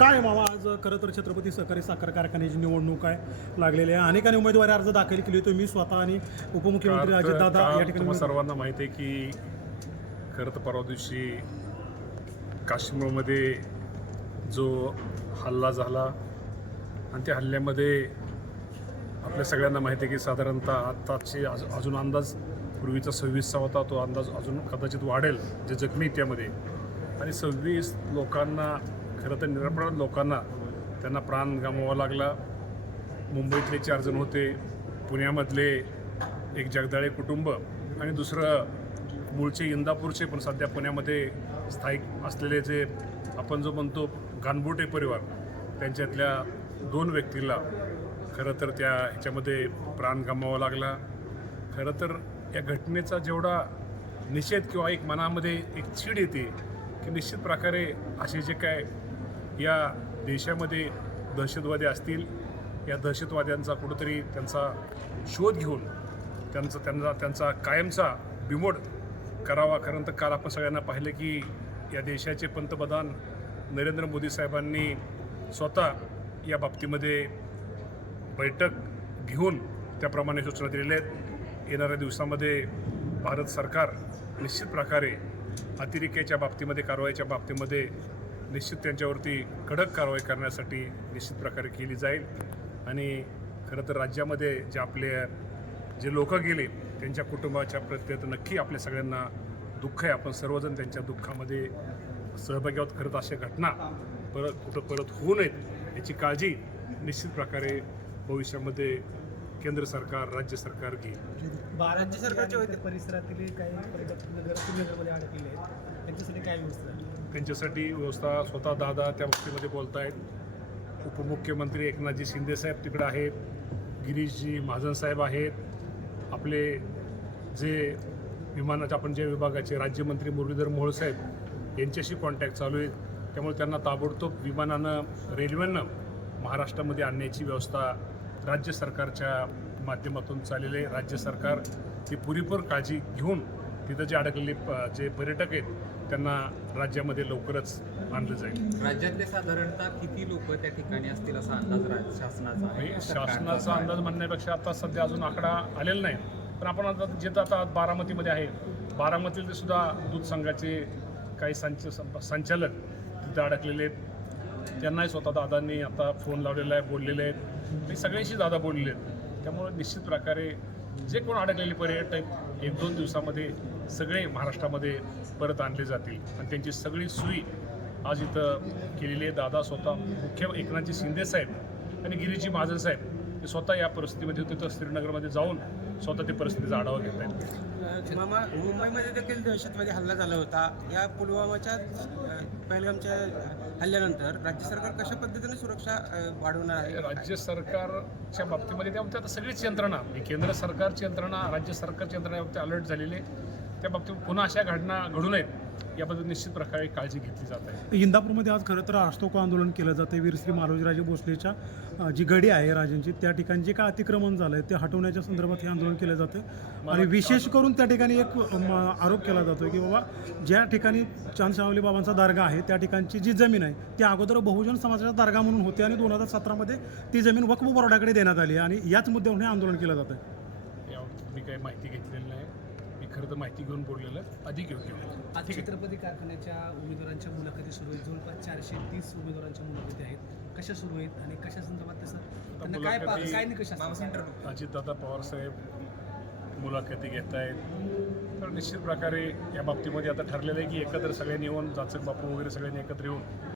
काय मामा आज खरं तर छत्रपती सहकारी साखर कारखान्याची निवडणूक आहे लागलेली आहे. अनेकांनी उमेदवारी अर्ज दाखल केली होते. मी स्वतः आणि उपमुख्यमंत्री अजितदादा या ठिकाणी तुम्हाला सर्वांना माहिती आहे की खरं तर परवा दिवशी काश्मीरमध्ये जो हल्ला झाला आणि त्या हल्ल्यामध्ये आपल्या सगळ्यांना माहिती आहे की साधारणतः आत्ताचे अजून अंदाज पूर्वीचा 26चा होता, तो अंदाज अजून कदाचित वाढेल जे जखमी त्यामध्ये. आणि 26 लोकांना खरं तर निरपराध लोकांना त्यांना प्राण गमवावा लागला. मुंबईतले 4 जण होते, पुण्यामधले एक जगदाळे कुटुंब आणि दुसरं मूळचे इंदापूरचे पण सध्या पुण्यामध्ये स्थायिक असलेले जे आपण जो म्हणतो गानबोटे परिवार, त्यांच्यातल्या 2 व्यक्तीला खरं तर त्या ह्याच्यामध्ये प्राण गमवावा लागला. खरं तर या घटनेचा जेवढा निषेध किंवा एक मनामध्ये एक चीड येते की निश्चित प्रकारे असे जे काय या देशामध्ये दहशतवादी असतील, या दहशतवाद्यांचा कुठंतरी त्यांचा शोध घेऊन त्यांचा कायमचा बिमोड करावा. कारण तर काल आपण सगळ्यांना पाहिलं की या देशाचे पंतप्रधान नरेंद्र मोदी साहेबांनी स्वतः या बाबतीमध्ये बैठक घेऊन त्याप्रमाणे सूचना दिलेल्या आहेत. येणाऱ्या दिवसामध्ये भारत सरकार निश्चित प्रकारे अतिरेक्याच्या बाबतीमध्ये, कारवाईच्या बाबतीमध्ये निश्चित त्यांच्यावरती कडक कारवाई करण्यासाठी निश्चित प्रकारे केली जाईल. आणि खरं तर राज्यामध्ये जे लोक गेले त्यांच्या कुटुंबाच्या प्रत्येक नक्की आपल्या सगळ्यांना दुःख आहे. आपण सर्वजण त्यांच्या दुःखामध्ये सहभागी आहोत. खरं तर अशा घटना परत होऊ नयेत याची काळजी निश्चित प्रकारे भविष्यामध्ये केंद्र सरकार, राज्य सरकार घेईल. राज्य सरकारच्या परिसरातील काही पर्यटक नगरमध्ये अडकलेले आहेत, त्यांच्यासाठी काय व्यवस्था आहे? त्यांच्यासाठी व्यवस्था स्वतः दादा त्या बाबतीमध्ये बोलत आहेत. उपमुख्यमंत्री एकनाथजी शिंदेसाहेब तिकडे आहेत, गिरीशजी महाजन साहेब आहेत, आपले जे विमानाच्या आपण जे विभागाचे राज्यमंत्री मुरलीधर मोहोळ साहेब यांच्याशी कॉन्टॅक्ट चालू आहे. त्यामुळे त्यांना ताबडतोब विमानानं, रेल्वेनं महाराष्ट्रामध्ये आणण्याची व्यवस्था राज्य सरकारच्या माध्यमातून चाललेले. राज्य सरकार ती पुरेपूर काळजी घेऊन तिथं जे अडकलेले जे पर्यटक आहेत त्यांना राज्यामध्ये लवकरच आणलं जाईल. राज्यातले साधारणतः किती लोक त्या ठिकाणी असतील असा अंदाज शासनाचा आहे? शासनाचा अंदाज म्हणण्यापेक्षा आता सध्या अजून आकडा आलेला नाही. पण आपण आता जिथं आता बारामतीमध्ये आहे, बारामतीतले सुद्धा दूध संघाचे काही संचालक तिथं अडकलेले आहेत. त्यांनाही स्वतः दादांनी आता फोन लावलेला आहे, बोललेले आहेत. मी सगळ्यांशी दादा बोललेले आहेत. त्यामुळे निश्चित प्रकारे जे कोण अडकलेले पर्यटक 1-2 दिवसामध्ये सगळे महाराष्ट्रामध्ये परत आणले जातील आणि त्यांची सगळी सोयी आज इथं केलेली आहे. दादा स्वतः मुख्य एकनाथजी शिंदेसाहेब आणि गिरीजी महाजन साहेब ते स्वतः या परिस्थितीमध्ये होते, तर श्रीनगरमध्ये जाऊन स्वतः ते परिस्थितीचा आढावा घेत आहेत. मामा, मुंबईमध्ये देखील दहशतवादी हल्ला झाला होता. या पुलवामाच्या पहलगामच्या हल्ल्यानंतर राज्य सरकार कशा पद्धतीने सुरक्षा वाढवणार आहे? राज्य सरकारच्या बाबतीमध्ये त्याबाबतीत आता सगळीच यंत्रणा, केंद्र सरकारची यंत्रणा, राज्य सरकारची यंत्रणा याबाबतीत अलर्ट झालेली आहे. त्या बाबतीत पुन्हा अशा घटना घडू नयेत याबद्दल निश्चित प्रकारे काळजी घेतली जात आहे. इंदापूरमध्ये आज खरं तर राष्ट्रोको आंदोलन केलं जातं. वीरश्री मालोजीराजे भोसलेच्या जी गडी आहे राजांची, त्या ठिकाणी जे काय अतिक्रमण झालं आहे ते हटवण्याच्या संदर्भात हे आंदोलन केलं जातं. आणि विशेष करून त्या ठिकाणी एक आरोप केला जातो की बाबा ज्या ठिकाणी चांदशावली बाबांचा दर्गा आहे त्या ठिकाणची जी जमीन आहे ती अगोदर बहुजन समाजाचा दर्गा म्हणून होती आणि 2017मध्ये ती जमीन वक्फ बोर्डाकडे देण्यात आली आणि याच मुद्द्यावरून हे आंदोलन केलं जातं. याबाबतीत मी काही माहिती घेतलेली नाही. मी खरं तर माहिती घेऊन बोललेलं अधिक योग्य होईल. आज छत्रपती कारखान्याच्या उमेदवारांच्या मुलाखती सुरू आहेत. जवळपास 430 उमेदवारांच्या मुलाखती आहेत. कशा सुरू आहेत आणि कशा संदर्भात त्यांना काय निकष असतात? अजितदादा पवार साहेब मुलाखती घेत आहेत. तर निश्चित प्रकारे या बाबतीमध्ये आता ठरलेलं आहे की एकत्र सगळ्यांनी येऊन, जाचक बापू वगैरे सगळ्यांनी एकत्र येऊन